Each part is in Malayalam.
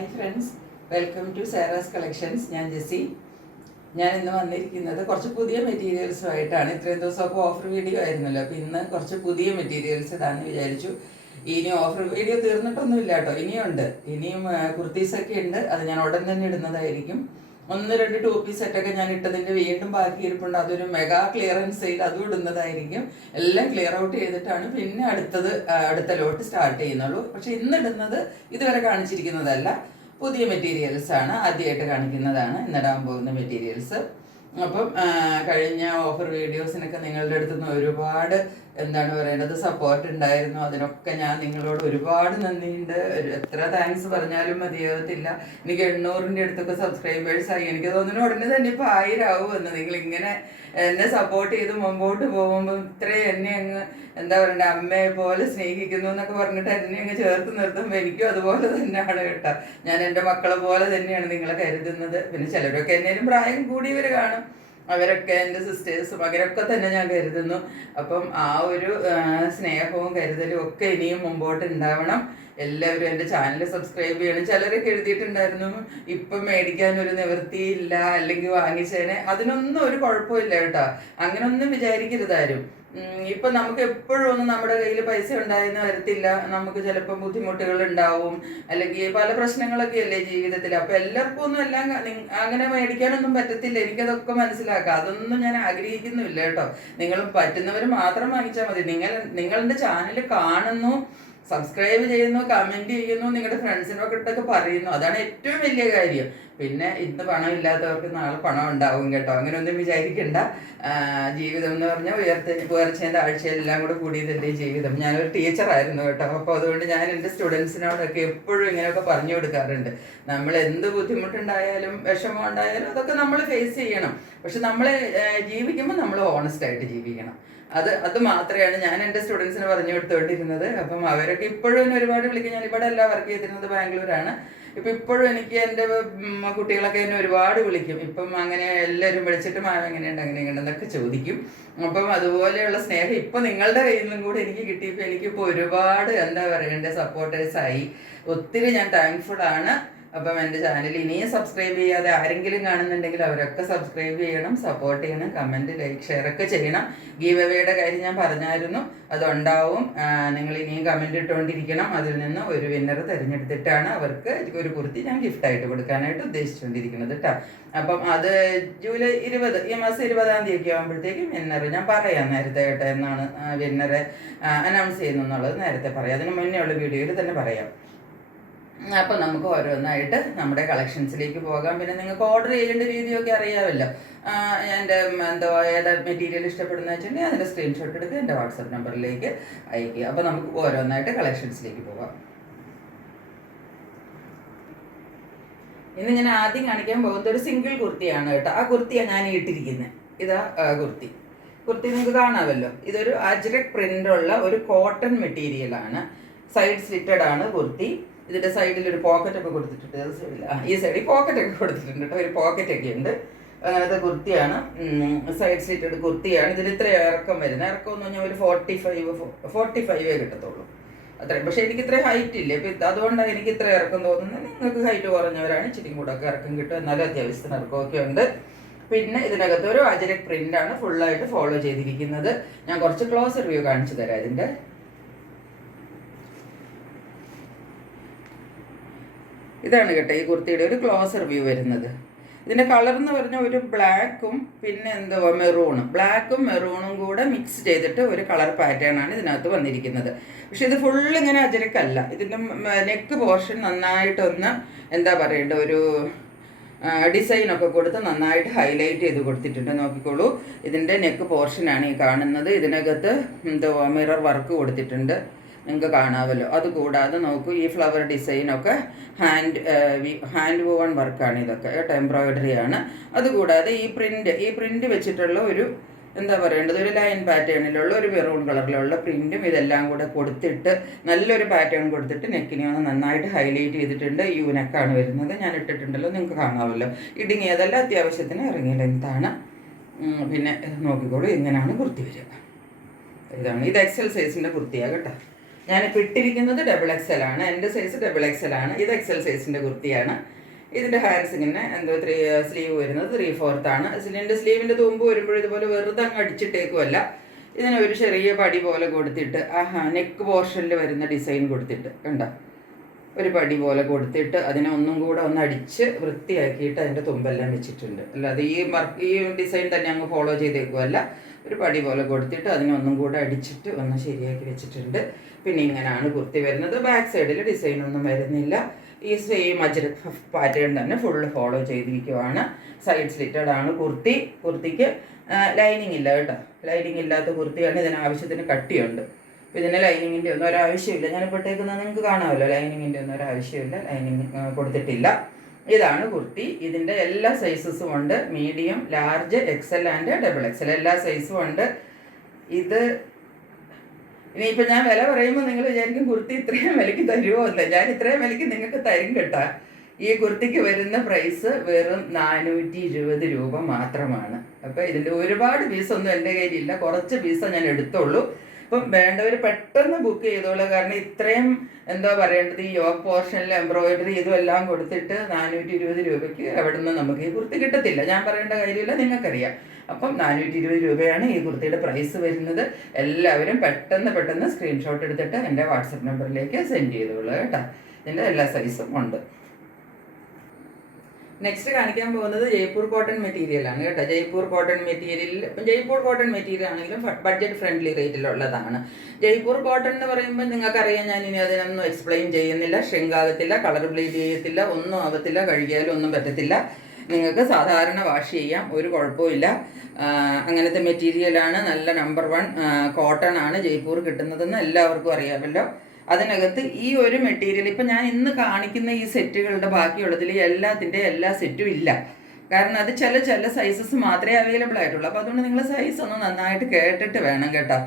Hi friends, welcome to Sara's collections. ഞാൻ ജെസ്സി. ഞാൻ ഇന്ന് വന്നിരിക്കുന്നത് കുറച്ച് പുതിയ മെറ്റീരിയൽസുമായിട്ടാണ്. ഇത്രയും ദിവസമൊക്കെ ഓഫർ വീഡിയോ ആയിരുന്നല്ലോ, അപ്പോൾ ഇന്ന് കുറച്ച് പുതിയ മെറ്റീരിയൽസ് ഇടാമെന്ന് വിചാരിച്ചു. ഇനി ഓഫർ വീഡിയോ തീർന്നിട്ടൊന്നുമില്ല കേട്ടോ, ഇനിയുണ്ട്. ഇനിയും കുർത്തീസൊക്കെ ഉണ്ട്. അത് ഞാൻ ഉടൻ തന്നെ ഇടുന്നതായിരിക്കും. 1-2 ടൂ പീസ് സെറ്റൊക്കെ ഞാൻ ഇട്ടതിൻ്റെ വീണ്ടും ബാക്കി ഇരിപ്പുണ്ട്. അതൊരു മെഗാ ക്ലിയറൻസ് സെയിൽ, അതും ഇടുന്നതായിരിക്കും. എല്ലാം ക്ലിയർ ഔട്ട് ചെയ്തിട്ടാണ് പിന്നെ അടുത്ത ലോട്ട് സ്റ്റാർട്ട് ചെയ്യുന്നുള്ളൂ. പക്ഷെ ഇന്ന് ഇടുന്നത് ഇതുവരെ കാണിച്ചിരിക്കുന്നതല്ല, പുതിയ മെറ്റീരിയൽസ് ആണ്. ആദ്യമായിട്ട് കാണിക്കുന്നതാണ് ഇന്നിടാൻ പോകുന്ന മെറ്റീരിയൽസ്. അപ്പം കഴിഞ്ഞ ഓഫർ വീഡിയോസിനൊക്കെ നിങ്ങളുടെ അടുത്ത് നിന്ന് ഒരുപാട് എന്താണ് പറയേണ്ടത് സപ്പോർട്ട് ഉണ്ടായിരുന്നു. അതിനൊക്കെ ഞാൻ നിങ്ങളോട് ഒരുപാട് നന്ദിയുണ്ട്. എത്ര താങ്ക്സ് പറഞ്ഞാലും മതിയാകത്തില്ല. എനിക്ക് 800-ൻ്റെ അടുത്തൊക്കെ സബ്സ്ക്രൈബേഴ്സായി. എനിക്ക് തോന്നുന്നു ഉടനെ തന്നെ ഇപ്പോൾ 1000 ആവുമെന്ന്. നിങ്ങളിങ്ങനെ എന്നെ സപ്പോർട്ട് ചെയ്ത് മുമ്പോട്ട് പോകുമ്പോൾ ഇത്രയും എന്നെ അങ്ങ് എന്താ പറയണ്ടേ, അമ്മയെ പോലെ സ്നേഹിക്കുന്നു എന്നൊക്കെ പറഞ്ഞിട്ട് എന്നെ അങ്ങ് ചേർത്ത് നിർത്തുമ്പോൾ എനിക്കും അതുപോലെ തന്നെയാണ് കേട്ടോ. ഞാൻ എൻ്റെ മക്കളെ പോലെ തന്നെയാണ് നിങ്ങളെ കരുതുന്നത്. പിന്നെ ചിലരൊക്കെ എന്നേലും പ്രായം കൂടിയവർ കാണും, അവരൊക്കെ എൻ്റെ സിസ്റ്റേഴ്സും അവരൊക്കെ തന്നെ ഞാൻ കരുതുന്നു. അപ്പം ആ ഒരു സ്നേഹവും കരുതലും ഒക്കെ ഇനിയും മുമ്പോട്ട് ഉണ്ടാവണം. എല്ലാവരും എൻ്റെ ചാനൽ സബ്സ്ക്രൈബ് ചെയ്യണം. ചിലരൊക്കെ എഴുതിയിട്ടുണ്ടായിരുന്നു ഇപ്പം മേടിക്കാനൊരു നിവൃത്തിയില്ല, അല്ലെങ്കിൽ വാങ്ങിച്ചേനെ. അതിനൊന്നും ഒരു കുഴപ്പമില്ല കേട്ടോ, അങ്ങനൊന്നും വിചാരിക്കരുതാരും. ഇപ്പം നമുക്ക് എപ്പോഴും ഒന്നും നമ്മുടെ കയ്യിൽ പൈസ ഉണ്ടായെന്ന് വരത്തില്ല. നമുക്ക് ചിലപ്പോൾ ബുദ്ധിമുട്ടുകൾ ഉണ്ടാവും, അല്ലെങ്കിൽ പല പ്രശ്നങ്ങളൊക്കെ അല്ലേ ജീവിതത്തിൽ. അപ്പം എല്ലാവർക്കും ഒന്നും എല്ലാം അങ്ങനെ മേടിക്കാനൊന്നും പറ്റത്തില്ല. എനിക്കതൊക്കെ മനസ്സിലാക്കാം. അതൊന്നും ഞാൻ ആഗ്രഹിക്കുന്നുമില്ല കേട്ടോ. നിങ്ങളും പറ്റുന്നവർ മാത്രം വാങ്ങിച്ചാൽ മതി. നിങ്ങളുടെ ചാനൽ കാണുന്നു, സബ്സ്ക്രൈബ് ചെയ്യുന്നു, കമൻറ്റ് ചെയ്യുന്നു, നിങ്ങളുടെ ഫ്രണ്ട്സിനൊക്കെ ഇട്ടൊക്കെ പറയുന്നു. അതാണ് ഏറ്റവും വലിയ കാര്യം. പിന്നെ ഇന്ന് പണം ഇല്ലാത്തവർക്ക് നാളെ പണം ഉണ്ടാവും കേട്ടോ, അങ്ങനെയൊന്നും വിചാരിക്കണ്ട. ജീവിതം എന്ന് പറഞ്ഞാൽ ഉയർച്ചയും താഴ്ചയും എല്ലാം കൂടെ കൂടിയതല്ലേ ജീവിതം. ഞാനൊരു ടീച്ചറായിരുന്നു കേട്ടോ, അപ്പോൾ അതുകൊണ്ട് ഞാൻ എൻ്റെ സ്റ്റുഡൻസിനോടൊക്കെ എപ്പോഴും ഇങ്ങനെയൊക്കെ പറഞ്ഞു കൊടുക്കാറുണ്ട്. നമ്മൾ എന്ത് ബുദ്ധിമുട്ടുണ്ടായാലും വിഷമം ഉണ്ടായാലും അതൊക്കെ നമ്മൾ ഫേസ് ചെയ്യണം. പക്ഷെ നമ്മൾ ജീവിക്കുമ്പോൾ നമ്മൾ ഓണസ്റ്റായിട്ട് ജീവിക്കണം. അത് മാത്രമാണ് ഞാൻ എൻ്റെ സ്റ്റുഡൻസിന് പറഞ്ഞു കൊടുത്തുകൊണ്ടിരുന്നത്. അപ്പം അവരൊക്കെ ഇപ്പോഴും എന്നെ ഒരുപാട് വിളിക്കും. ഞാൻ ഇവിടെ അല്ല വർക്ക് ചെയ്തിരുന്നത്, ബാംഗ്ലൂരാണ്. ഇപ്പം ഇപ്പോഴും എനിക്ക് എൻ്റെ കുട്ടികളൊക്കെ എന്നെ ഒരുപാട് വിളിക്കും. ഇപ്പം അങ്ങനെ എല്ലാവരും വിളിച്ചിട്ട് മാം എങ്ങനെയുണ്ട് അങ്ങനെയുണ്ടെന്നൊക്കെ ചോദിക്കും. അപ്പം അതുപോലെയുള്ള സ്നേഹം ഇപ്പം നിങ്ങളുടെ കയ്യിൽ നിന്നും കൂടെ എനിക്ക് കിട്ടിയപ്പോൾ എനിക്കിപ്പോൾ ഒരുപാട് എന്താ പറയണ്ടേ സപ്പോർട്ടേഴ്സായി. ഒത്തിരി ഞാൻ താങ്ക്ഫുൾ ആണ്. അപ്പം എൻ്റെ ചാനൽ ഇനിയും സബ്സ്ക്രൈബ് ചെയ്യാതെ ആരെങ്കിലും കാണുന്നുണ്ടെങ്കിൽ അവരൊക്കെ സബ്സ്ക്രൈബ് ചെയ്യണം, സപ്പോർട്ട് ചെയ്യണം, കമൻറ്റ്, ലൈക്ക്, ഷെയർ ഒക്കെ ചെയ്യണം. ഗീവ് അവേയുടെ കാര്യം ഞാൻ പറഞ്ഞായിരുന്നു, അതുണ്ടാവും. നിങ്ങൾ ഇനിയും കമൻറ്റ് ഇട്ടുകൊണ്ടിരിക്കണം. അതിൽ നിന്ന് ഒരു വിന്നർ തിരഞ്ഞെടുത്തിട്ടാണ് അവർക്ക് ഒരു കുർത്തി ഞാൻ ഗിഫ്റ്റായിട്ട് കൊടുക്കാനായിട്ട് ഉദ്ദേശിച്ചുകൊണ്ടിരിക്കുന്നത് കേട്ടോ. അപ്പം അത് ജൂലൈ 20, ഈ മാസം 20-ാം തീയതി ആകുമ്പോഴത്തേക്കും വിന്നർ ഞാൻ പറയാം നേരത്തെ കേട്ടോ. എന്നാണ് വിന്നറെ അനൗൺസ് ചെയ്യുന്നു എന്നുള്ളത് നേരത്തെ പറയാം. അതിന് മുന്നേ ഉള്ള വീഡിയോയിൽ തന്നെ പറയാം. അപ്പം നമുക്ക് ഓരോന്നായിട്ട് നമ്മുടെ കളക്ഷൻസിലേക്ക് പോകാം. പിന്നെ നിങ്ങൾക്ക് ഓർഡർ ചെയ്യേണ്ട രീതിയൊക്കെ അറിയാമല്ലോ. എൻ്റെ ഏതാ മെറ്റീരിയൽ ഇഷ്ടപ്പെടുന്ന വെച്ചിട്ടുണ്ടെങ്കിൽ അതിൻ്റെ സ്ക്രീൻഷോട്ട് എടുത്ത് എൻ്റെ വാട്സപ്പ് നമ്പറിലേക്ക് അയക്കുക. അപ്പോൾ നമുക്ക് ഓരോന്നായിട്ട് കളക്ഷൻസിലേക്ക് പോകാം. ഇന്ന് ഞാൻ ആദ്യം കാണിക്കാൻ പോകുന്നത് ഒരു സിംഗിൾ കുർത്തിയാണ് കേട്ടോ. ആ കുർത്തിയാണ് ഞാൻ ഇട്ടിരിക്കുന്നത്. ഇതാ കുർത്തി നിങ്ങൾക്ക് കാണാമല്ലോ. ഇതൊരു അജ്രക് പ്രിൻ്റുള്ള ഒരു കോട്ടൺ മെറ്റീരിയലാണ്. സൈഡ് സ്ലിറ്റഡ് ആണ് കുർത്തി. ഇതിൻ്റെ സൈഡിൽ ഒരു പോക്കറ്റൊക്കെ കൊടുത്തിട്ടുണ്ട്. ഈ സൈഡിൽ പോക്കറ്റൊക്കെ കൊടുത്തിട്ടുണ്ട് കേട്ടോ. ഒരു പോക്കറ്റൊക്കെ ഉണ്ട്. അങ്ങനത്തെ കുർത്തിയാണ്. സൈഡ് സ്ലിറ്റഡ് കുർത്തിയാണ്. ഇതിന് ഇത്ര ഇറക്കം വരുന്നത്. ഇറക്കം എന്ന് പറഞ്ഞാൽ ഒരു 45 കിട്ടത്തുള്ളൂ, അത്രയും. പക്ഷേ എനിക്ക് ഇത്രയും ഹൈറ്റ് ഇല്ല. ഇപ്പം അതുകൊണ്ടാണ് എനിക്ക് ഇത്ര ഇറക്കം തോന്നുന്നത്. നിങ്ങൾക്ക് ഹൈറ്റ് കുറഞ്ഞവരാണ് ഇച്ചിരി കൂടെ ഒക്കെ ഇറക്കം കിട്ടും. എന്നാലും അത്യാവശ്യത്തിന് ഇറക്കമൊക്കെ ഉണ്ട്. പിന്നെ ഇതിനകത്ത് ഒരു അജ്രക് പ്രിൻ്റാണ് ഫുള്ളായിട്ട് ഫോളോ ചെയ്തിരിക്കുന്നത്. ഞാൻ കുറച്ച് ക്ലോസ് റിവ്യൂ കാണിച്ചു തരാം ഇതിൻ്റെ. ഇതാണ് കേട്ടോ ഈ കുർത്തിയുടെ ഒരു ക്ലോസർ വ്യൂ വരുന്നത്. ഇതിൻ്റെ കളർ എന്ന് പറഞ്ഞാൽ ഒരു ബ്ലാക്കും പിന്നെ മെറൂണും, ബ്ലാക്കും മെറൂണും കൂടെ മിക്സ് ചെയ്തിട്ട് ഒരു കളർ പാറ്റേൺ ആണ് ഇതിനകത്ത് വന്നിരിക്കുന്നത്. പക്ഷെ ഇത് ഫുള്ള് ഇങ്ങനെ അജരക്കല്ല. ഇതിൻ്റെ നെക്ക് പോർഷൻ നന്നായിട്ടൊന്ന് എന്താ പറയേണ്ട ഒരു ഡിസൈനൊക്കെ കൊടുത്ത് നന്നായിട്ട് ഹൈലൈറ്റ് ചെയ്ത് കൊടുത്തിട്ടുണ്ട്. നോക്കിക്കോളൂ, ഇതിൻ്റെ നെക്ക് പോർഷനാണ് ഈ കാണുന്നത്. ഇതിനകത്ത് മിറർ വർക്ക് കൊടുത്തിട്ടുണ്ട്, നിങ്ങൾക്ക് കാണാമല്ലോ. അതുകൂടാതെ നോക്കൂ, ഈ ഫ്ലവർ ഡിസൈനൊക്കെ ഹാൻഡ് വോൺ വർക്കാണ് ഇതൊക്കെ കേട്ടോ, എംബ്രോയിഡറി ആണ്. അതുകൂടാതെ ഈ പ്രിൻ്റ് വെച്ചിട്ടുള്ള ഒരു എന്താ പറയേണ്ടത് ഒരു ലൈൻ പാറ്റേണിലുള്ള ഒരു മെറൂൺ കളറിലുള്ള പ്രിൻറ്റും ഇതെല്ലാം കൂടെ കൊടുത്തിട്ട് നല്ലൊരു പാറ്റേൺ കൊടുത്തിട്ട് നെക്കിനെ ഒന്ന് നന്നായിട്ട് ഹൈലൈറ്റ് ചെയ്തിട്ടുണ്ട്. യു നെക്കാണ് വരുന്നത്. ഞാൻ ഇട്ടിട്ടുണ്ടല്ലോ, നിങ്ങൾക്ക് കാണാമല്ലോ. ഇടുങ്ങിയതല്ല, അത്യാവശ്യത്തിന് ഇറങ്ങിയ ലെങ്താണ്. പിന്നെ നോക്കിക്കോളൂ, ഇങ്ങനെയാണ് കുർത്തി വരിക. ഇത് എക്സൽ സൈസിൻ്റെ കുർത്തിയാണ് കേട്ടോ. ഞാനിപ്പോൾ ഇട്ടിരിക്കുന്നത് XXL ആണ്. എൻ്റെ സൈസ് XXL ആണ്. ഇത് XL സൈസിൻ്റെ കുർത്തിയാണ്. ഇതിൻ്റെ ഹാൻഡ്സ് ഇങ്ങനെ എന്തോ സ്ലീവ് വരുന്നത് 3/4 ആണ്. ഇതിൻ്റെ സ്ലീവിൻ്റെ തുമ്പ് വരുമ്പോൾ ഇതുപോലെ വെറുതെ അങ്ങ് അടിച്ചിട്ടേക്കുമല്ല, ഇതിനെ ഒരു ചെറിയ പടി പോലെ കൊടുത്തിട്ട് നെക്ക് പോർഷനിൽ വരുന്ന ഡിസൈൻ കൊടുത്തിട്ട് കണ്ടോ, ഒരു പടി പോലെ കൊടുത്തിട്ട് അതിനെ ഒന്നും കൂടെ ഒന്ന് അടിച്ച് വൃത്തിയാക്കിയിട്ട് അതിൻ്റെ തുമ്പെല്ലാം വെച്ചിട്ടുണ്ട്. അല്ലാതെ ഈ ഡിസൈൻ തന്നെ അങ്ങ് ഫോളോ ചെയ്തേക്കുമല്ല, ഒരു പടി പോലെ കൊടുത്തിട്ട് അതിനെ ഒന്നും കൂടെ അടിച്ചിട്ട് ഒന്ന് ശരിയാക്കി വെച്ചിട്ടുണ്ട്. പിന്നെ ഇങ്ങനെയാണ് കുർത്തി വരുന്നത്. ബാക്ക് സൈഡിൽ ഡിസൈൻ ഒന്നും വരുന്നില്ല. ഈ സെയിം അജ്രക് പാറ്റേൺ തന്നെ ഫുള്ള് ഫോളോ ചെയ്തിരിക്കുവാണ്. സൈഡ് സ്ലിറ്റഡ് ആണ് കുർത്തി. കുർത്തിക്ക് ലൈനിങ് ഇല്ല കേട്ടോ. ലൈനിങ് ഇല്ലാത്ത കുർത്തിയാണ്. ഇതിന് ആവശ്യത്തിന് കട്ടിയുണ്ട്. അപ്പോൾ ഇതിന് ലൈനിങ്ങിൻ്റെ ഒന്നും ഒരാവശ്യമില്ല. ഞാനിപ്പോൾ ഇട്ടേക്കുന്നത് നിങ്ങൾക്ക് കാണാമല്ലോ, ലൈനിങ്ങിൻ്റെ ഒന്നും ഒരാവശ്യമില്ല. ലൈനിങ് കൊടുത്തിട്ടില്ല. ഇതാണ് കുർത്തി. ഇതിൻ്റെ എല്ലാ സൈസസും ഉണ്ട്. Medium, large, XL and XXL എല്ലാ സൈസും ഉണ്ട്. ഇത് ഇനിയിപ്പോൾ ഞാൻ വില പറയുമ്പോൾ നിങ്ങൾ വിചാരിക്കും കുർത്തി ഇത്രയും വിലയ്ക്ക് തരുമോ എന്ന്. ഞാൻ ഇത്രയും വിലയ്ക്ക് നിങ്ങൾക്ക് തരും കേട്ടോ. ഈ കുർത്തിക്ക് വരുന്ന പ്രൈസ് വെറും 420 രൂപ മാത്രമാണ്. അപ്പോൾ ഇതിൻ്റെ ഒരുപാട് പീസൊന്നും എൻ്റെ കയ്യിലില്ല, കുറച്ച് പീസേ ഞാൻ എടുത്തുള്ളൂ. അപ്പം വേണ്ടവർ പെട്ടെന്ന് ബുക്ക് ചെയ്തോളൂ. കാരണം ഇത്രയും എന്താ പറയേണ്ടത്, ഈ യോക്ക് പോർഷനിൽ എംബ്രോയിഡറി ഇതും എല്ലാം കൊടുത്തിട്ട് 420 രൂപയ്ക്ക് എവിടെ നിന്ന് നമുക്ക് ഈ കുർത്തി കിട്ടത്തില്ല. ഞാൻ പറയേണ്ട കാര്യമില്ല, നിങ്ങൾക്കറിയാം. അപ്പം 420 രൂപയാണ് ഈ കുർത്തിയുടെ പ്രൈസ് വരുന്നത്. എല്ലാവരും പെട്ടെന്ന് സ്ക്രീൻഷോട്ട് എടുത്തിട്ട് എൻ്റെ വാട്സപ്പ് നമ്പറിലേക്ക് സെൻഡ് ചെയ്തോളൂ കേട്ടോ. ഇതിൻ്റെ എല്ലാ സൈസും ഉണ്ട്. നെക്സ്റ്റ് കാണിക്കാൻ പോകുന്നത് ജയ്പൂർ കോട്ടൺ മെറ്റീരിയലാണ് കേട്ടോ. ജയ്പൂർ കോട്ടൺ മെറ്റീരിയൽ, ഇപ്പം ജയ്പൂർ കോട്ടൺ മെറ്റീരിയൽ ആണെങ്കിലും ബഡ്ജറ്റ് ഫ്രണ്ട്ലി റേറ്റിലുള്ളതാണ്. ജയ്പൂർ കോട്ടൺ എന്ന് പറയുമ്പോൾ നിങ്ങൾക്കറിയാം, ഞാൻ ഇനി അതിനൊന്നും എക്സ്പ്ലെയിൻ ചെയ്യുന്നില്ല. ഷ്രിങ്ക് ആകത്തില്ല, കളർ ബ്ലീഡ് ചെയ്യത്തില്ല, ഒന്നും ആകത്തില്ല, കഴുകിയാലും ഒന്നും പറ്റത്തില്ല. നിങ്ങൾക്ക് സാധാരണ വാഷ് ചെയ്യാം, ഒരു കുഴപ്പമില്ല. അങ്ങനത്തെ മെറ്റീരിയലാണ്. നല്ല നമ്പർ 1 കോട്ടൺ ആണ് ജയ്പൂർ കിട്ടുന്നതെന്ന് എല്ലാവർക്കും അറിയാമല്ലോ. അതിനകത്ത് ഈ ഒരു മെറ്റീരിയൽ ഇപ്പം ഞാൻ ഇന്ന് കാണിക്കുന്ന ഈ സെറ്റുകളുടെ ബാക്കിയുള്ളതിൽ എല്ലാത്തിൻ്റെ എല്ലാ സെറ്റും ഇല്ല. കാരണം അത് ചില സൈസസ് മാത്രമേ അവൈലബിൾ ആയിട്ടുള്ളൂ. അപ്പോൾ അതുകൊണ്ട് നിങ്ങൾ സൈസ് ഒന്ന് നന്നായിട്ട് കേട്ടിട്ട് വേണം കേട്ടോ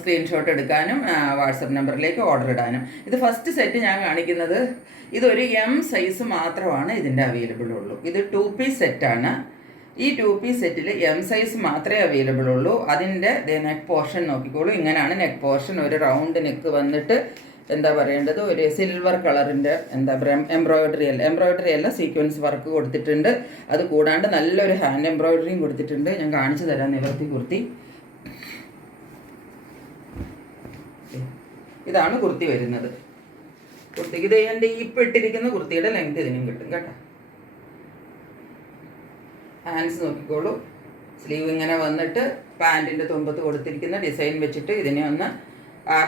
സ്ക്രീൻഷോട്ട് എടുക്കാനും വാട്സപ്പ് നമ്പറിലേക്ക് ഓർഡർ ഇടാനും. ഇത് ഫസ്റ്റ് സെറ്റ് ഞാൻ കാണിക്കുന്നത് ഇതൊരു M സൈസ് മാത്രമാണ് ഇതിൻ്റെ അവൈലബിൾ ഉള്ളൂ. ഇത് 2 പീസ് സെറ്റാണ്. ഈ 2 പീസ് സെറ്റിൽ M സൈസ് മാത്രമേ അവൈലബിൾ ഉള്ളൂ. അതിൻ്റെ നെക്ക് പോർഷൻ നോക്കിക്കോളൂ. ഇങ്ങനെയാണ് നെക്ക് പോർഷൻ. ഒരു റൗണ്ട് നെക്ക് വന്നിട്ട് എന്താ പറയേണ്ടത്, ഒരു സിൽവർ കളറിൻ്റെ എന്താ പറയുക എംബ്രോയിഡറി അല്ല സീക്വൻസ് വർക്ക് കൊടുത്തിട്ടുണ്ട്. അത് കൂടാണ്ട് നല്ലൊരു ഹാൻഡ് എംബ്രോയിഡറിയും കൊടുത്തിട്ടുണ്ട്. ഞാൻ കാണിച്ചു തരാം നിവർത്തി കുർത്തി. ഇതാണ് കുർത്തി വരുന്നത്. കുർത്തിക്ക് ഇത് എൻ്റെ ഇപ്പം ഇട്ടിരിക്കുന്ന കുർത്തിയുടെ ലെങ്ത് ഇതിനും കിട്ടും കേട്ടോ. ഹാൻഡ്സ് നോക്കിക്കോളൂ. സ്ലീവ് ഇങ്ങനെ വന്നിട്ട് പാൻറ്റിൻ്റെ തുമ്പത്ത് കൊടുത്തിരിക്കുന്ന ഡിസൈൻ വെച്ചിട്ട് ഇതിനെ ഒന്ന്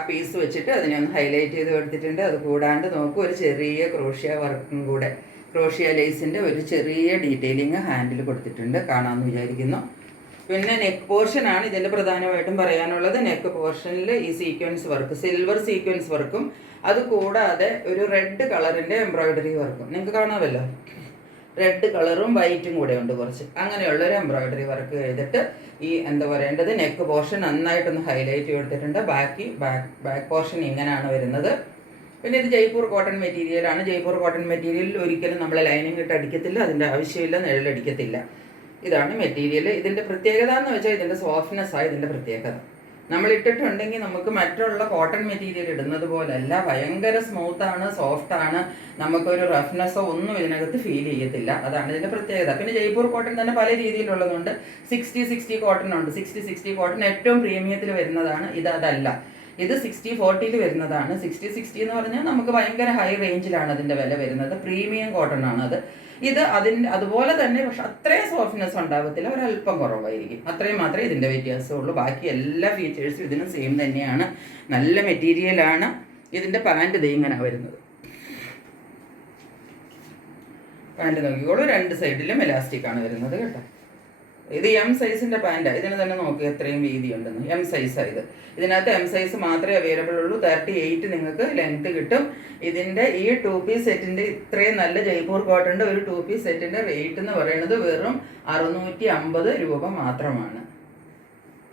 പീസ് വെച്ചിട്ട് അതിനെ ഒന്ന് ഹൈലൈറ്റ് ചെയ്ത് കൊടുത്തിട്ടുണ്ട്. അത് കൂടാണ്ട് നോക്കൂ, ഒരു ചെറിയ ക്രോഷ്യ വർക്കും കൂടെ, ക്രോഷ്യ ലേസിൻ്റെ ഒരു ചെറിയ ഡീറ്റെയിലിങ് ഹാൻഡിൽ കൊടുത്തിട്ടുണ്ട്. കാണാമെന്ന് വിചാരിക്കുന്നു. പിന്നെ നെക്ക് പോർഷനാണ് ഇതിൻ്റെ പ്രധാനമായിട്ടും പറയാനുള്ളത്. നെക്ക് പോർഷനിൽ ഈ സീക്വൻസ് വർക്ക്, സിൽവർ സീക്വൻസ് വർക്കും അത് കൂടാതെ ഒരു റെഡ് കളറിൻ്റെ എംബ്രോയിഡറി വർക്കും നിങ്ങൾക്ക് കാണാമല്ലോ. റെഡ് കളറും വൈറ്റും കൂടെ ഉണ്ട് കുറച്ച്. അങ്ങനെയുള്ളൊരു എംബ്രോയിഡറി വർക്ക് ചെയ്തിട്ട് ഈ എന്താ പറയേണ്ടത് നെക്ക് പോർഷൻ നന്നായിട്ടൊന്ന് ഹൈലൈറ്റ് കൊടുത്തിട്ടുണ്ട്. ബാക്ക് പോർഷൻ ഇങ്ങനെയാണ് വരുന്നത്. പിന്നെ ഇത് ജയ്പൂർ കോട്ടൺ മെറ്റീരിയലാണ്. ജയ്പൂർ കോട്ടൺ മെറ്റീരിയലിൽ ഒരിക്കലും നമ്മൾ ലൈനിങ് ഇട്ട് അടിക്കത്തില്ല, അതിൻ്റെ ആവശ്യമില്ല, നിഴലടിക്കത്തില്ല. ഇതാണ് മെറ്റീരിയൽ. ഇതിൻ്റെ പ്രത്യേകത എന്ന് വെച്ചാൽ ഇതിൻ്റെ സോഫ്റ്റ്നെസ്സാണ് ഇതിൻ്റെ പ്രത്യേകത. നമ്മൾ ഇട്ടിട്ടുണ്ടെങ്കിൽ നമുക്ക് മറ്റുള്ള കോട്ടൺ മെറ്റീരിയൽ ഇടുന്നത് പോലല്ല, ഭയങ്കര സ്മൂത്താണ്, സോഫ്റ്റാണ്. നമുക്കൊരു റഫ്നെസ്സോ ഒന്നും ഇതിനകത്ത് ഫീൽ ചെയ്യത്തില്ല. അതാണ് ഇതിൻ്റെ പ്രത്യേകത. പിന്നെ ജയ്പൂർ കോട്ടൺ തന്നെ പല രീതിയിലുള്ളതുണ്ട്. 60-60 കോട്ടൺ ഉണ്ട്. 60-60 കോട്ടൺ ഏറ്റവും പ്രീമിയത്തിൽ വരുന്നതാണ്. അതല്ല, ഇത് 60-40 വരുന്നതാണ്. 60-60 എന്ന് പറഞ്ഞാൽ നമുക്ക് ഭയങ്കര ഹൈ റേഞ്ചിലാണ് അതിൻ്റെ വില വരുന്നത്. പ്രീമിയം കോട്ടൺ ആണ് അത്. ഇത് അതുപോലെ തന്നെ, പക്ഷെ അത്രയും സോഫ്റ്റ്നെസ് ഉണ്ടാകത്തില്ല, ഒരല്പം കുറവായിരിക്കും. അത്രയും മാത്രമേ ഇതിൻ്റെ വ്യത്യാസമുള്ളൂ. ബാക്കി എല്ലാ ഫീച്ചേഴ്സും ഇതിന് സെയിം തന്നെയാണ്. നല്ല മെറ്റീരിയലാണ്. ഇതിൻ്റെ പാൻറ്റ് ഇത് ഇങ്ങനെ വരുന്നത്. പാൻറ്റ് നോക്കിക്കോളൂ, 2 സൈഡിലും എലാസ്റ്റിക്കാണ് വരുന്നത് കേട്ടോ. ഇത് M സൈസിൻ്റെ പാൻറ്റാണ്. ഇതിന് തന്നെ നോക്കി എത്രയും വീതി ഉണ്ടെന്ന്. M സൈസാണ് ഇത്. ഇതിനകത്ത് M സൈസ് മാത്രമേ അവൈലബിൾ ഉള്ളൂ. 38 നിങ്ങൾക്ക് ലെങ്ത് കിട്ടും. ഇതിൻ്റെ ഈ 2 പീസ് സെറ്റിൻ്റെ ഇത്രയും നല്ല ജയ്പൂർ കോട്ടൻ്റെ ഒരു 2 പീസ് സെറ്റിൻ്റെ റേറ്റ് എന്ന് പറയുന്നത് വെറും 650 രൂപ മാത്രമാണ്.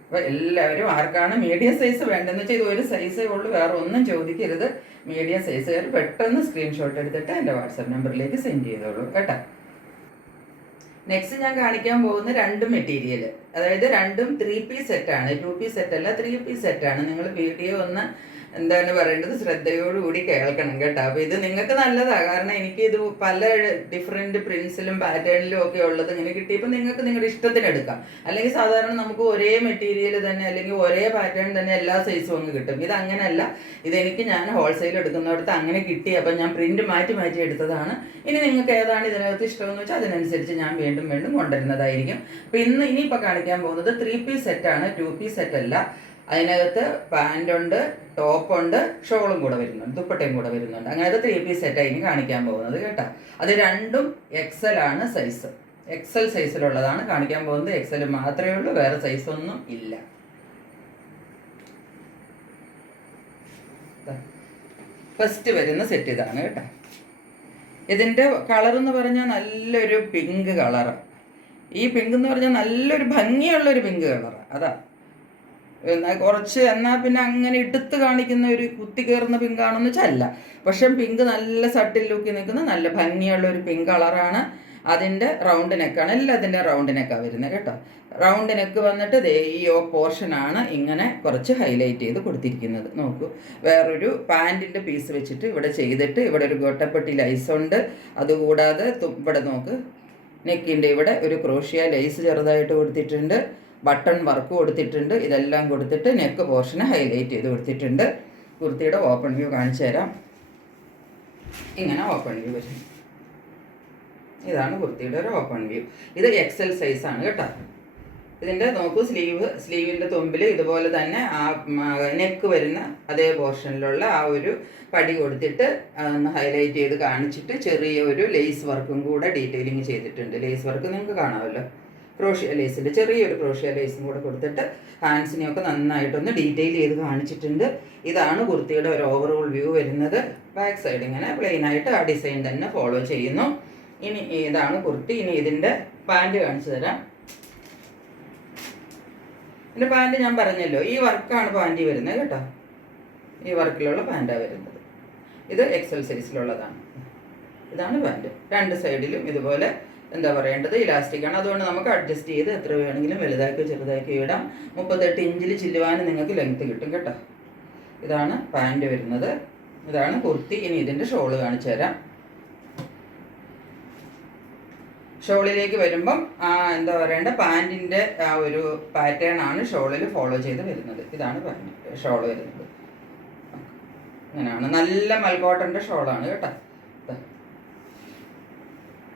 അപ്പോൾ എല്ലാവരും ആർക്കാണ് മീഡിയം സൈസ് വേണ്ടതെന്ന് വെച്ചാൽ ഇത് ഒരു സൈസേ ഉള്ളൂ, വേറെ ഒന്നും ചോദിക്കരുത്. മീഡിയം സൈസുകാർ പെട്ടെന്ന് സ്ക്രീൻഷോട്ട് എടുത്തിട്ട് എൻ്റെ വാട്സപ്പ് നമ്പറിലേക്ക് സെൻഡ് ചെയ്തോളൂ കേട്ടോ. നെക്സ്റ്റ് ഞാൻ കാണിക്കാൻ പോകുന്ന 2 മെറ്റീരിയൽ, അതായത് 2 3 പീസ് സെറ്റാണ്. 2 പീസ് സെറ്റല്ല, 3 പീസ് സെറ്റാണ്. നിങ്ങൾ വീഡിയോ ഒന്ന് എന്താണ് പറയേണ്ടത് ശ്രദ്ധയോടുകൂടി കേൾക്കണം കേട്ടോ. അപ്പോൾ ഇത് നിങ്ങൾക്ക് നല്ലതാണ്, കാരണം എനിക്ക് ഇത് പല ഡിഫറെൻറ്റ് പ്രിൻസിലും പാറ്റേണിലും ഒക്കെ ഉള്ളത് ഇങ്ങനെ കിട്ടിയപ്പോൾ നിങ്ങൾക്ക് നിങ്ങളുടെ ഇഷ്ടത്തിന് എടുക്കാം. അല്ലെങ്കിൽ സാധാരണ നമുക്ക് ഒരേ മെറ്റീരിയൽ തന്നെ അല്ലെങ്കിൽ ഒരേ പാറ്റേൺ തന്നെ എല്ലാ സൈസും അങ്ങ് കിട്ടും. ഇത് അങ്ങനെയല്ല. ഇതെനിക്ക് ഞാൻ ഹോൾസെയിൽ എടുക്കുന്നിടത്ത് അങ്ങനെ കിട്ടി. അപ്പം ഞാൻ പ്രിൻറ്റ് മാറ്റി മാറ്റി എടുത്തതാണ്. ഇനി നിങ്ങൾക്ക് ഏതാണ് ഇതിനകത്ത് ഇഷ്ടമെന്ന് വെച്ചാൽ അതിനനുസരിച്ച് ഞാൻ വീണ്ടും വീണ്ടും കൊണ്ടുവരുന്നതായിരിക്കും. അപ്പോൾ ഇനിയിപ്പോൾ കാണിക്കാൻ പോകുന്നത് 3 പീസ് സെറ്റാണ്, 2 പീസ് സെറ്റ് അല്ല. അതിനകത്ത് പാൻറ്റുണ്ട്, ടോപ്പുണ്ട്, ഷോളും കൂടെ വരുന്നുണ്ട്, ദുപ്പട്ടയും കൂടെ വരുന്നുണ്ട്. അങ്ങനത്തെ 3 പീസ് സെറ്റാണ് ഇനി കാണിക്കാൻ പോകുന്നത് കേട്ടോ. അത് രണ്ടും XL ആണ് സൈസ്. XL സൈസിലുള്ളതാണ് കാണിക്കാൻ പോകുന്നത്. XL മാത്രമേ ഉള്ളൂ, വേറെ സൈസൊന്നും ഇല്ല. ഫസ്റ്റ് വരുന്ന സെറ്റ് ഇതാണ് കേട്ടോ. ഇതിൻ്റെ കളർ എന്ന് പറഞ്ഞാൽ നല്ലൊരു പിങ്ക് കളറാണ്. ഈ പിങ്ക് എന്ന് പറഞ്ഞാൽ നല്ലൊരു ഭംഗിയുള്ളൊരു പിങ്ക് കളറാണ്. അതാ കുറച്ച് എന്നാൽ പിന്നെ അങ്ങനെ എടുത്ത് കാണിക്കുന്ന ഒരു കുത്തി കയറുന്ന പിങ്കാണെന്ന് വെച്ചാൽ അല്ല. പക്ഷെ പിങ്ക് നല്ല സട്ടിൽ ലുക്കിൽ നിൽക്കുന്ന നല്ല ഭംഗിയുള്ള ഒരു പിങ്ക് കളറാണ്. അതിൻ്റെ റൗണ്ട് നെക്കാണ്, എല്ലാത്തിൻ്റെ റൗണ്ട് നെക്കാണ് വരുന്നത് കേട്ടോ. റൗണ്ട് നെക്ക് വന്നിട്ട് ഈ പോർഷനാണ് ഇങ്ങനെ കുറച്ച് ഹൈലൈറ്റ് ചെയ്ത് കൊടുത്തിരിക്കുന്നത്. നോക്കൂ, വേറൊരു പാൻറ്റിൻ്റെ പീസ് വെച്ചിട്ട് ഇവിടെ ചെയ്തിട്ട് ഇവിടെ ഒരു ഗോട്ടപ്പെട്ടി ലൈസുണ്ട്. അതുകൂടാതെ ഇവിടെ നോക്ക്, നെക്കിൻ്റെ ഇവിടെ ഒരു ക്രോഷ്യ ലൈസ് ചെറുതായിട്ട് കൊടുത്തിട്ടുണ്ട്, ബട്ടൺ വർക്ക് കൊടുത്തിട്ടുണ്ട്. ഇതെല്ലാം കൊടുത്തിട്ട് നെക്ക് പോർഷന് ഹൈലൈറ്റ് ചെയ്ത് കൊടുത്തിട്ടുണ്ട്. കുർത്തിയുടെ ഓപ്പൺ വ്യൂ കാണിച്ചു തരാം. ഇങ്ങനെ ഓപ്പൺ വ്യൂ വരും. ഇതാണ് കുർത്തിയുടെ ഒരു ഓപ്പൺ വ്യൂ. ഇത് XL സൈസാണ് കേട്ടോ. ഇതിൻ്റെ നോക്കൂ, സ്ലീവിൻ്റെ തുമ്പിൽ ഇതുപോലെ തന്നെ ആ നെക്ക് വരുന്ന അതേ പോർഷനിലുള്ള ആ ഒരു പടി കൊടുത്തിട്ട് ഒന്ന് ഹൈലൈറ്റ് ചെയ്ത് കാണിച്ചിട്ട് ചെറിയ ഒരു ലേസ് വർക്കും കൂടെ ഡീറ്റെയിലിങ് ചെയ്തിട്ടുണ്ട്. ലേസ് വർക്ക് നിങ്ങൾക്ക് കാണാമല്ലോ, ക്രോഷ്യ ലേസിൻ്റെ ചെറിയൊരു ക്രോഷ്യ ലേസും കൂടെ കൊടുത്തിട്ട് ഹാൻഡ്സിനെയൊക്കെ നന്നായിട്ടൊന്ന് ഡീറ്റെയിൽ ചെയ്ത് കാണിച്ചിട്ടുണ്ട്. ഇതാണ് കുർത്തിയുടെ ഒരു ഓവറോൾ വ്യൂ വരുന്നത്. ബാക്ക് സൈഡ് ഇങ്ങനെ പ്ലെയിൻ ആയിട്ട് ആ ഡിസൈൻ തന്നെ ഫോളോ ചെയ്യുന്നു. ഇനി ഇതാണ് കുർത്തി. ഇനി ഇതിൻ്റെ പാൻറ് കാണിച്ചു തരാം. ഇതിൻ്റെ പാൻറ് ഞാൻ പറഞ്ഞല്ലോ, ഈ വർക്കാണ് പാൻറ് വരുന്നത് കേട്ടോ. ഈ വർക്കിലുള്ള പാൻറ്റാണ് വരുന്നത്. ഇത് XL സൈസിലുള്ളതാണ്. ഇതാണ് പാൻറ്. രണ്ട് സൈഡിലും ഇതുപോലെ എന്താ പറയേണ്ടത്, ഇലാസ്റ്റിക്കാണ്. അതുകൊണ്ട് നമുക്ക് അഡ്ജസ്റ്റ് ചെയ്ത് എത്ര വേണമെങ്കിലും വലുതാക്കി ചെറുതാക്കി ഇടാം. 38 ഇഞ്ചിൽ ചില്ലുവാനും നിങ്ങൾക്ക് ലെങ്ത്ത് കിട്ടും കേട്ടോ. ഇതാണ് പാൻറ് വരുന്നത്. ഇതാണ് കുർത്തി. ഇനി ഇതിൻ്റെ ഷോള് കാണിച്ചു തരാം. ഷോളിലേക്ക് വരുമ്പം എന്താ പറയേണ്ട, പാൻറ്റിൻ്റെ ആ ഒരു പാറ്റേൺ ആണ് ഷോളിൽ ഫോളോ ചെയ്ത് വരുന്നത്. ഇതാണ് പാൻറ് ഷോള് വരുന്നത്. ഇങ്ങനെയാണ്, നല്ല മൽക്കോട്ടൻ്റെ ഷോളാണ് കേട്ടോ.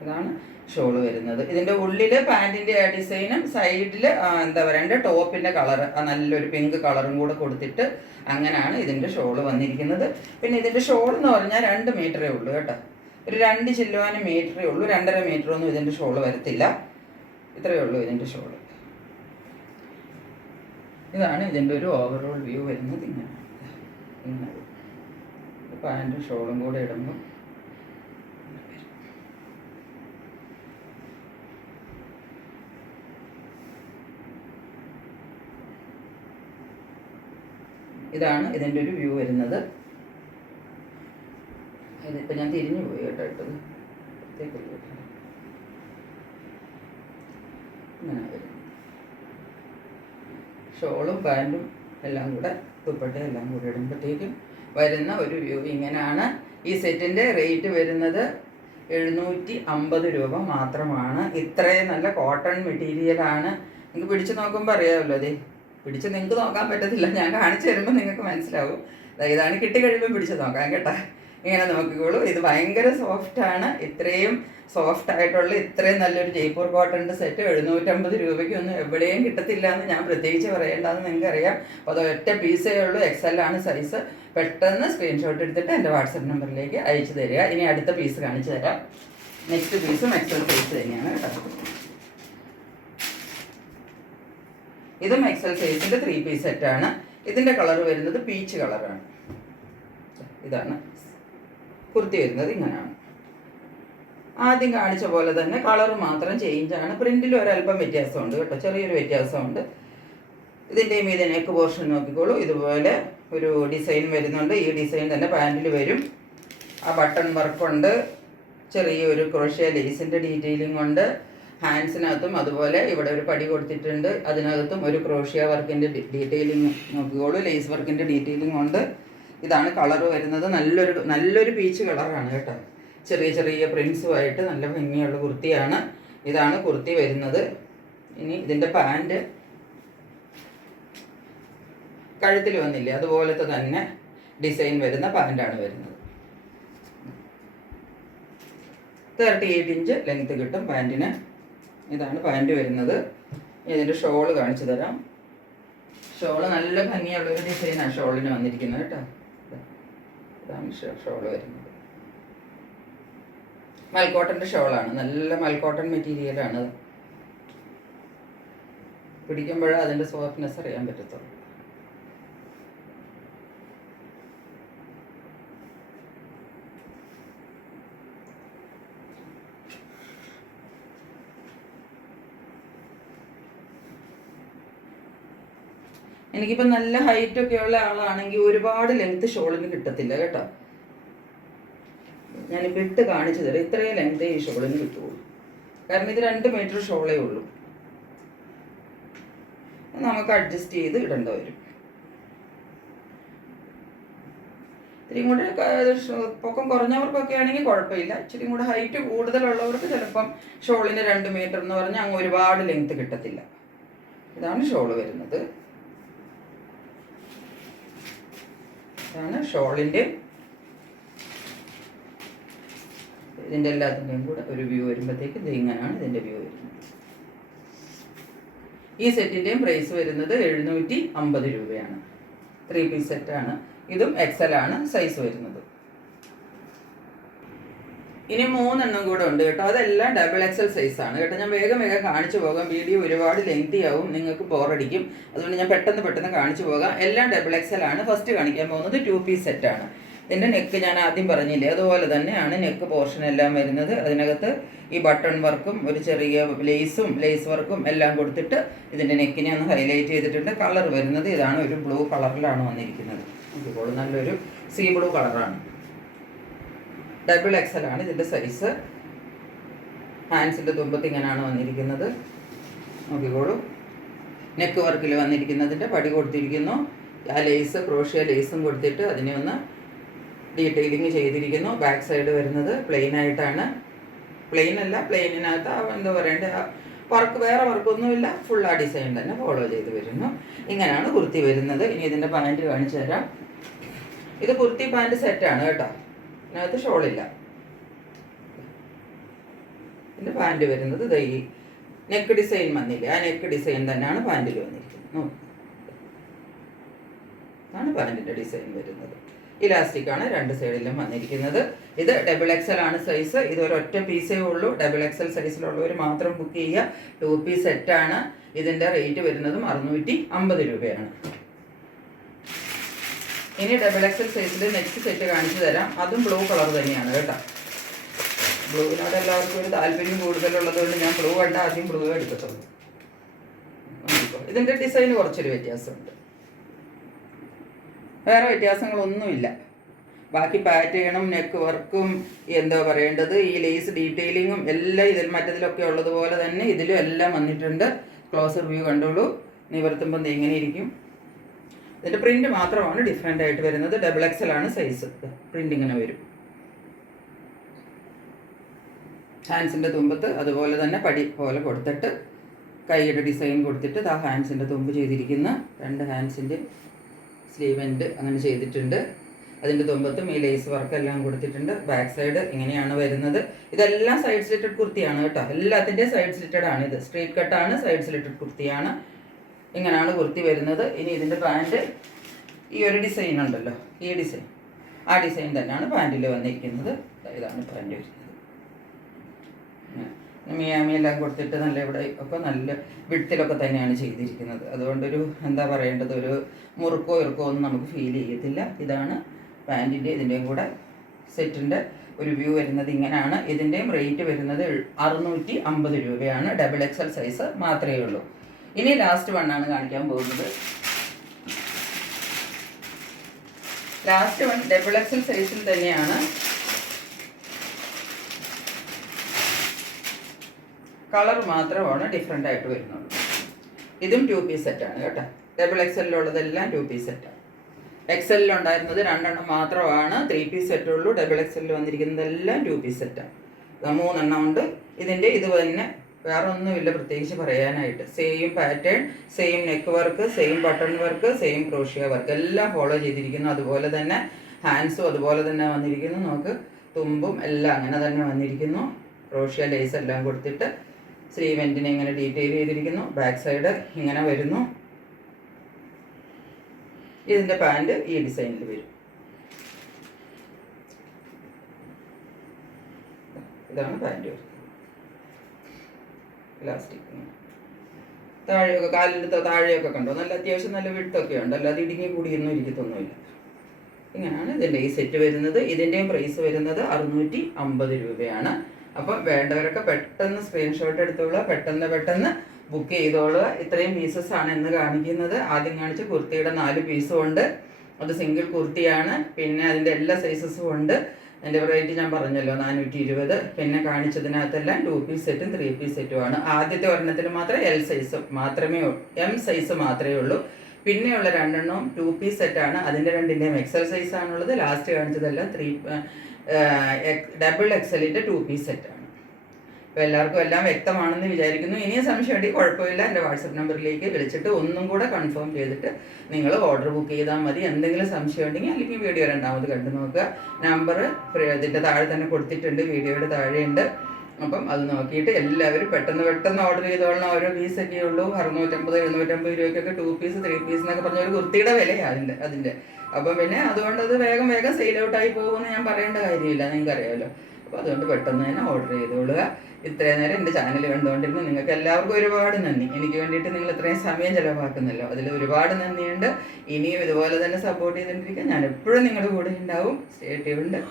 ഇതാണ് ഷോള് വരുന്നത്. ഇതിൻ്റെ ഉള്ളിൽ പാൻറ്റിൻ്റെ ഡിസൈനും സൈഡിൽ എന്താ പറയണ്ട ടോപ്പിൻ്റെ കളർ നല്ലൊരു പിങ്ക് കളറും കൂടെ കൊടുത്തിട്ട് അങ്ങനെയാണ് ഇതിൻ്റെ ഷോള് വന്നിരിക്കുന്നത്. പിന്നെ ഇതിൻ്റെ ഷോൾ എന്ന് പറഞ്ഞാൽ 2 മീറ്ററേ ഉള്ളൂ കേട്ടോ. ഒരു 2 ചില്ലുവാനും മീറ്ററേ ഉള്ളൂ. 2.5 മീറ്ററൊന്നും ഇതിൻ്റെ ഷോള് വരത്തില്ല. ഇത്രയേ ഉള്ളൂ ഇതിൻ്റെ ഷോള്. ഇതാണ് ഇതിൻ്റെ ഒരു ഓവറോൾ വ്യൂ വരുന്നത്. ഇങ്ങനെ പാൻറ്റും ഷോളും കൂടെ ഇടുമ്പോൾ ഇതാണ് ഇതിൻ്റെ ഒരു വ്യൂ വരുന്നത്. ഇതിപ്പോൾ ഞാൻ തിരിഞ്ഞു പോയി കേട്ടോ ഇട്ടത്. ഇങ്ങനെ വരും. ഷോളും പാൻറ്റും എല്ലാം കൂടെ ദുപ്പട്ടയും എല്ലാം കൂടെ ഇടുമ്പോഴത്തേക്കും വരുന്ന ഒരു വ്യൂ ഇങ്ങനെയാണ്. ഈ സെറ്റിൻ്റെ റേറ്റ് വരുന്നത് 750 രൂപ മാത്രമാണ്. ഇത്രയും നല്ല കോട്ടൺ മെറ്റീരിയലാണ്. നിങ്ങൾക്ക് പിടിച്ച് നോക്കുമ്പോൾ അറിയാമല്ലോ. അതെ, പിടിച്ച് നിങ്ങൾക്ക് നോക്കാൻ പറ്റത്തില്ല, ഞാൻ കാണിച്ചു തരുമ്പോൾ നിങ്ങൾക്ക് മനസ്സിലാവും. ഇതാണ് കിട്ടിക്കഴിയുമ്പോൾ പിടിച്ച് നോക്കാം കേട്ടോ. ഇങ്ങനെ നോക്കിക്കോളൂ. ഇത് ഭയങ്കര സോഫ്റ്റാണ്. ഇത്രയും സോഫ്റ്റ് ആയിട്ടുള്ള ഇത്രയും നല്ലൊരു ജയ്പൂർ കോട്ടൻ്റെ സെറ്റ് 750 രൂപയ്ക്കൊന്നും എവിടെയും കിട്ടത്തില്ല എന്ന് ഞാൻ പ്രത്യേകിച്ച് പറയേണ്ടതെന്ന് നിങ്ങൾക്കറിയാം. അപ്പോൾ അത് ഒറ്റ പീസേ ഉള്ളൂ. XL ആണ് സൈസ്. പെട്ടെന്ന് സ്ക്രീൻഷോട്ട് എടുത്തിട്ട് എൻ്റെ വാട്സപ്പ് നമ്പറിലേക്ക് അയച്ചു തരിക. ഇനി അടുത്ത പീസ് കാണിച്ചു തരാം. നെക്സ്റ്റ് പീസും XL സൈസ് തന്നെയാണ് കേട്ടോ. ഇതും XL സൈസിൻ്റെ 3 പീസ് സെറ്റാണ്. ഇതിൻ്റെ കളർ വരുന്നത് പീച്ച് കളറാണ്. ഇതാണ് കുർത്തി വരുന്നത്. ഇങ്ങനെയാണ്. ആദ്യം കാണിച്ച പോലെ തന്നെ കളർ മാത്രം ചേഞ്ചാണ്. പ്രിൻറ്റിൽ ഒരല്പം വ്യത്യാസമുണ്ട് കേട്ടോ, ചെറിയൊരു വ്യത്യാസമുണ്ട്. ഇതിൻ്റെയും ഇത് നെക്ക് പോർഷൻ നോക്കിക്കോളൂ. ഇതുപോലെ ഒരു ഡിസൈൻ വരുന്നുണ്ട്. ഈ ഡിസൈൻ തന്നെ പാൻറ്റിൽ വരും. ആ ബട്ടൺ വർക്കുണ്ട്, ചെറിയൊരു ക്രോഷ്യ ലേസിൻ്റെ ഡീറ്റെയിലിംഗ് ഉണ്ട്. ഹാൻഡ്സിനകത്തും അതുപോലെ ഇവിടെ ഒരു പടി കൊടുത്തിട്ടുണ്ട്. അതിനകത്തും ഒരു ക്രോഷ്യ വർക്കിൻ്റെ ഡീറ്റെയിലിംഗ് നോക്കിക്കോളൂ. ലേസ് വർക്കിൻ്റെ ഡീറ്റെയിലിംഗ് ഉണ്ട്. ഇതാണ് കളർ വരുന്നത്. നല്ലൊരു പീച്ച് കളറാണ് കേട്ടോ. ചെറിയ ചെറിയ പ്രിൻസുമായിട്ട് നല്ല ഭംഗിയുള്ള കുർത്തിയാണ്. ഇതാണ് കുർത്തി വരുന്നത്. ഇനി ഇതിൻ്റെ പാൻറ് കഴുത്തിൽ വന്നില്ലേ, അതുപോലത്തെ തന്നെ ഡിസൈൻ വരുന്ന പാൻറ്റാണ് വരുന്നത്. 38 ഇഞ്ച് ലെങ്ത് കിട്ടും പാൻറ്റിന്. ഇതാണ് പാൻറ് വരുന്നത്. ഇതിൻ്റെ ഷോള് കാണിച്ചു തരാം. ഷോള് നല്ല ഭംഗിയുള്ളൊരു ഡിസൈനാണ് ഷോളിന് വന്നിരിക്കുന്നത് കേട്ടോ. ഇതാണ് ഷോള് വരുന്നത്. മൽക്കോട്ടൻ്റെ ഷോളാണ്. നല്ല മൽക്കോട്ടൺ മെറ്റീരിയലാണ്. പിടിക്കുമ്പോഴേ അതിൻ്റെ സോഫ്റ്റ്നെസ് അറിയാൻ പറ്റത്തുള്ളൂ. എനിക്കിപ്പോൾ നല്ല ഹൈറ്റൊക്കെ ഉള്ള ആളാണെങ്കിൽ ഒരുപാട് ലെങ്ത് ഷോളിന് കിട്ടത്തില്ല കേട്ടോ. ഞാനിപ്പോൾ ഇട്ട് കാണിച്ചു തരാം. ഇത്രയും ലെങ്തേ ഈ ഷോളിന് കിട്ടുള്ളൂ. കാരണം ഇത് 2 മീറ്റർ ഷോളേ ഉള്ളൂ. നമുക്ക് അഡ്ജസ്റ്റ് ചെയ്ത് ഇടേണ്ട വരും. ഇത്തിരിയും കൂടെ പൊക്കം കുറഞ്ഞവർക്കൊക്കെ ആണെങ്കിൽ കുഴപ്പമില്ല. ഇച്ചിരി കൂടെ ഹൈറ്റ് കൂടുതലുള്ളവർക്ക് ചിലപ്പം ഷോളിന് 2 മീറ്റർ എന്ന് പറഞ്ഞാൽ അങ്ങ് ഒരുപാട് ലെങ്ത് കിട്ടത്തില്ല. ഇതാണ് ഷോള് വരുന്നത്. ഇതാണ് ഷോളിൻ്റെ. ഇതിൻ്റെ എല്ലാത്തിൻ്റെയും കൂടെ ഒരു വ്യൂ വരുമ്പോഴത്തേക്ക് ഇത് ഇങ്ങനെയാണ് ഇതിൻ്റെ വ്യൂ വരുന്നത്. ഈ സെറ്റിൻ്റെയും പ്രൈസ് വരുന്നത് 750 രൂപയാണ്. 3 പീസ് സെറ്റാണ്. ഇതും XL ആണ് സൈസ് വരുന്നത്. ഇനി 3 എണ്ണം കൂടെ ഉണ്ട് കേട്ടോ. അതെല്ലാം XXL സൈസാണ് കേട്ടോ. ഞാൻ വേഗം കാണിച്ചു പോകാം. വീഡിയോ ഒരുപാട് ലെങ്തി ആവും, നിങ്ങൾക്ക് ബോറടിക്കും. അതുകൊണ്ട് ഞാൻ പെട്ടെന്ന് കാണിച്ചു പോകാം. എല്ലാം XXL ആണ്. ഫസ്റ്റ് കാണിക്കാൻ പോകുന്നത് 2 പീസ് സെറ്റാണ്. ഇതിൻ്റെ നെക്ക് ഞാൻ ആദ്യം പറഞ്ഞില്ലേ, അതുപോലെ തന്നെയാണ് നെക്ക് പോർഷൻ എല്ലാം വരുന്നത്. അതിനകത്ത് ഈ ബട്ടൺ വർക്കും ഒരു ചെറിയ ലേസ് വർക്കും എല്ലാം കൊടുത്തിട്ട് ഇതിൻ്റെ നെക്കിനെ ഒന്ന് ഹൈലൈറ്റ് ചെയ്തിട്ടുണ്ട്. കളർ വരുന്നത് ഇതാണ്. ഒരു ബ്ലൂ കളറിലാണ് വന്നിരിക്കുന്നത്. ഇപ്പോൾ നല്ലൊരു സീ ബ്ലൂ കളറാണ്. XXL ആണ് ഇതിൻ്റെ സൈസ്. ഹാൻഡ്സിൻ്റെ തുമ്പത്ത് ഇങ്ങനെയാണ് വന്നിരിക്കുന്നത്. നോക്കിക്കോളൂ. നെക്ക് വർക്കിൽ വന്നിരിക്കുന്നതിൻ്റെ പടി കൊടുത്തിരിക്കുന്നു. ആ ക്രോഷ്യ ലേസും കൊടുത്തിട്ട് അതിനെ ഒന്ന് ഡീറ്റെയിലിങ് ചെയ്തിരിക്കുന്നു. ബാക്ക് സൈഡ് വരുന്നത് പ്ലെയിൻ ആയിട്ടാണ്. പ്ലെയിനിനകത്ത് എന്താ പറയണ്ടേ, വേറെ വർക്കൊന്നുമില്ല. ഫുൾ ആ ഡിസൈൻ തന്നെ ഫോളോ ചെയ്ത് വരുന്നു. ഇങ്ങനെയാണ് കുർത്തി വരുന്നത്. ഇനി ഇതിൻ്റെ പാൻറ് കാണിച്ചു തരാം. ഇത് കുർത്തി പാൻറ് സെറ്റാണ് കേട്ടോ. ഇതിനകത്ത് ഷോളില്ല. ഇതിൻ്റെ പാൻറ് വരുന്നത് ഈ നെക്ക് ഡിസൈൻ വന്നില്ലേ, ആ നെക്ക് ഡിസൈൻ തന്നെയാണ് പാൻറ്റിൽ വന്നിരിക്കുന്നത്. ഇതാണ് പാൻറ്റിൻ്റെ ഡിസൈൻ വരുന്നത്. ഇലാസ്റ്റിക് ആണ് 2 സൈഡിലും വന്നിരിക്കുന്നത്. ഇത് XXL ആണ് സൈസ്. ഇതൊരൊറ്റ പീസേ ഉള്ളൂ. XXL സൈസിലുള്ളവർ മാത്രം ബുക്ക് ചെയ്യുക. 2 പീസ് സെറ്റാണ്. ഇതിൻ്റെ റേറ്റ് വരുന്നതും 650 രൂപയാണ്. ഇനി XXL സൈസിൽ നെക്സ്റ്റ് സെറ്റ് കാണിച്ചു തരാം. അതും ബ്ലൂ കളർ തന്നെയാണ് കേട്ടോ. ബ്ലൂവിനോട് എല്ലാവർക്കും ഒരു താല്പര്യം കൂടുതലുള്ളത് കൊണ്ട് ഞാൻ ബ്ലൂ കണ്ട ആദ്യം ബ്ലൂ എടുക്കത്തുള്ളൂ. ഇതിൻ്റെ ഡിസൈന് കുറച്ചൊരു വ്യത്യാസമുണ്ട്. വേറെ വ്യത്യാസങ്ങളൊന്നുമില്ല. ബാക്കി പാറ്റേണും നെക്ക് വർക്കും എന്താ പറയേണ്ടത്, ഈ ലേസ് ഡീറ്റെയിലിങ്ങും എല്ലാം മറ്റതിലൊക്കെ ഉള്ളതുപോലെ തന്നെ ഇതിലും എല്ലാം വന്നിട്ടുണ്ട്. ക്ലോസർ വ്യൂ കണ്ടോളൂ. നിവർത്തുമ്പം എങ്ങനെ ഇരിക്കും. ഇതിൻ്റെ പ്രിന്റ് മാത്രമാണ് ഡിഫറെൻ്റ് ആയിട്ട് വരുന്നത്. XXL ആണ് സൈസ്. പ്രിന്റ് ഇങ്ങനെ വരും. ഹാൻഡ്സിൻ്റെ തുമ്പത്ത് അതുപോലെ തന്നെ പടി പോലെ കൊടുത്തിട്ട് കൈയുടെ ഡിസൈൻ കൊടുത്തിട്ട് ആ ഹാൻഡ്സിൻ്റെ തുമ്പ് ചെയ്തിരിക്കുന്ന 2 ഹാൻഡ്സിൻ്റെ സ്ലീവ് എൻഡ് അങ്ങനെ ചെയ്തിട്ടുണ്ട്. അതിൻ്റെ തുമ്പത്തും ഈ ലേസ് വർക്ക് എല്ലാം കൊടുത്തിട്ടുണ്ട്. ബാക്ക് സൈഡ് ഇങ്ങനെയാണ് വരുന്നത്. ഇതെല്ലാം സൈഡ് സ്ലിറ്റഡ് കുർത്തിയാണ് കേട്ടോ. എല്ലാത്തിൻ്റെയും സൈഡ് സ്ലിറ്റഡ് ആണ്. ഇത് സ്ട്രേറ്റ് കട്ടാണ്, സൈഡ് സ്ലിറ്റഡ് കുർത്തിയാണ്. ഇങ്ങനെയാണ് കുർത്തി വരുന്നത്. ഇനി ഇതിൻ്റെ പാൻറ് ഈ ഒരു ഡിസൈൻ ഉണ്ടല്ലോ, ഈ ഡിസൈൻ, ആ ഡിസൈൻ തന്നെയാണ് പാൻറ്റിൽ വന്നിരിക്കുന്നത്. ഇതാണ് പാൻറ് വരുന്നത്. മിയാമിയെല്ലാം കൊടുത്തിട്ട് നല്ല ഇവിടെ ഒക്കെ നല്ല വിഡ്ത്തിലൊക്കെ തന്നെയാണ് ചെയ്തിരിക്കുന്നത്. അതുകൊണ്ടൊരു എന്താ പറയേണ്ടത്, ഒരു മുറുക്കോ ഇറുക്കോ ഒന്നും നമുക്ക് ഫീൽ ചെയ്യത്തില്ല. ഇതാണ് പാൻറ്റിൻ്റെ ഇതിൻ്റെയും കൂടെ സെറ്റിൻ്റെ ഒരു വ്യൂ വരുന്നത്. ഇങ്ങനെയാണ്. ഇതിൻ്റെയും റേറ്റ് വരുന്നത് 650 രൂപയാണ്. XXL സൈസ് മാത്രമേ ഉള്ളൂ. ഇനി ലാസ്റ്റ് വണ്ണാണ് കാണിക്കാൻ പോകുന്നത്. ലാസ്റ്റ് വൺ XXL സൈസിൽ തന്നെയാണ്. കളർ മാത്രമാണ് ഡിഫറെൻ്റ് ആയിട്ട് വരുന്നുള്ളൂ. ഇതും 2 പീസ് സെറ്റാണ് കേട്ടോ. XXL ഉള്ളതെല്ലാം 2 പീസ് സെറ്റാണ്. എക്സലിലുണ്ടായിരുന്നത് 2 മാത്രമാണ് 3 പീസ് സെറ്റുള്ളൂ. ഡബിൾ എക്സലിൽ വന്നിരിക്കുന്നതെല്ലാം 2 പീസ് സെറ്റാണ്. 3 ഉണ്ട്. ഇതിൻ്റെ ഇത് തന്നെ വേറെ ഒന്നുമില്ല പ്രത്യേകിച്ച് പറയാനായിട്ട്. Same pattern, same neck work, same button work, same crochet work എല്ലാം ഫോളോ ചെയ്തിരിക്കുന്നു. അതുപോലെ തന്നെ ഹാൻഡ്സും അതുപോലെ തന്നെ വന്നിരിക്കുന്നു. നമുക്ക് തുമ്പും എല്ലാം അങ്ങനെ തന്നെ വന്നിരിക്കുന്നു. ക്രോഷ്യ ലേസ് എല്ലാം കൊടുത്തിട്ട് സ്ലീവ് എൻഡിനെ ഇങ്ങനെ ഡീറ്റെയിൽ ചെയ്തിരിക്കുന്നു. ബാക്ക് സൈഡ് ഇങ്ങനെ വരുന്നു. ഇതിൻ്റെ പാൻറ് ഈ ഡിസൈനിൽ വരും. ഇതാണ് പാൻറ് വരുന്നത്. ഇലാസ്റ്റിക് താഴെയൊക്കെ കാലിൻ്റെ താഴെയൊക്കെ കണ്ടോ, നല്ല അത്യാവശ്യം നല്ല വിട്ടൊക്കെ ഉണ്ട്, അല്ലാതെ ഇടുങ്ങി കൂടിയൊന്നും ഇരിക്കത്തൊന്നുമില്ല. ഇങ്ങനെയാണ് ഇതിൻ്റെ ഈ സെറ്റ് വരുന്നത്. ഇതിൻ്റെയും പ്രൈസ് വരുന്നത് 650 രൂപയാണ്. അപ്പം വേണ്ടവരൊക്കെ പെട്ടെന്ന് സ്ക്രീൻഷോട്ട് എടുത്തോളുക, പെട്ടെന്ന് ബുക്ക് ചെയ്തോളുക. ഇത്രയും പീസസ് ആണ് ഇന്ന് കാണിക്കുന്നത്. ആദ്യം കാണിച്ച കുർത്തിയുടെ 4 പീസും ഉണ്ട്. അത് സിംഗിൾ കുർത്തിയാണ്. പിന്നെ അതിൻ്റെ എല്ലാ സൈസസും ഉണ്ട്. എൻ്റെ റേറ്റ് ഞാൻ പറഞ്ഞല്ലോ 420. പിന്നെ കാണിച്ചതിനകത്തെല്ലാം 2 പീസ് സെറ്റും 3 പീസ് സെറ്റുമാണ്. ആദ്യത്തെ ഒരെണ്ണത്തിൽ മാത്രമേ എൽ സൈസ് മാത്രമേ എം സൈസ് മാത്രമേ ഉള്ളൂ. പിന്നെയുള്ള 2 2 പീസ് സെറ്റാണ്. അതിൻ്റെ 2ൻ്റെയും എക്സൽ സൈസാണുള്ളത്. ലാസ്റ്റ് കാണിച്ചതെല്ലാം ഡബിൾ എക്സലിൻ്റെ 2 പീസ് സെറ്റാണ്. അപ്പോൾ എല്ലാവർക്കും എല്ലാം വ്യക്തമാണെന്ന് വിചാരിക്കുന്നു. ഇനിയും സംശയം ഉണ്ടെങ്കിൽ കുഴപ്പമില്ല, എൻ്റെ വാട്സപ്പ് നമ്പറിലേക്ക് വിളിച്ചിട്ട് ഒന്നും കൂടെ കൺഫേം ചെയ്തിട്ട് നിങ്ങൾ ഓർഡർ ബുക്ക് ചെയ്താൽ മതി. എന്തെങ്കിലും സംശയം ഉണ്ടെങ്കിൽ അല്ലെങ്കിൽ വീഡിയോ രണ്ടാമത് കണ്ടു നോക്കുക. നമ്പർ ഇതിൻ്റെ താഴെ തന്നെ കൊടുത്തിട്ടുണ്ട്, വീഡിയോയുടെ താഴെയുണ്ട്. അപ്പം അത് നോക്കിയിട്ട് എല്ലാവരും പെട്ടെന്ന് ഓർഡർ ചെയ്തോളണം. ഓരോ പീസൊക്കെ ഉള്ളൂ. 650-750 രൂപയ്ക്കൊക്കെ 2 പീസ് 3 പീസ് എന്നൊക്കെ പറഞ്ഞ ഒരു കുർത്തിയുടെ വിലയാണ് അതിൻ്റെ. അപ്പം പിന്നെ അതുകൊണ്ട് അത് വേഗം സെയിൽ ഔട്ടായി പോകുമെന്ന് ഞാൻ പറയേണ്ട കാര്യമില്ല, നിങ്ങൾക്ക് അറിയാമല്ലോ. അപ്പോൾ അതുകൊണ്ട് പെട്ടെന്ന് തന്നെ ഓർഡർ ചെയ്തോളുക. ഇത്രയും നേരം എൻ്റെ ചാനൽ കണ്ടുകൊണ്ടിരുന്നു നിങ്ങൾക്ക് എല്ലാവർക്കും ഒരുപാട് നന്ദി. എനിക്ക് വേണ്ടിയിട്ട് നിങ്ങൾ ഇത്രയും സമയം ചിലവാക്കുന്നല്ലോ, അതിൽ ഒരുപാട് നന്ദിയുണ്ട്. ഇനിയും ഇതുപോലെ തന്നെ സപ്പോർട്ട് ചെയ്തുകൊണ്ടിരിക്കുക. ഞാൻ എപ്പോഴും നിങ്ങളുടെ കൂടെ ഉണ്ടാവും. Stay tuned.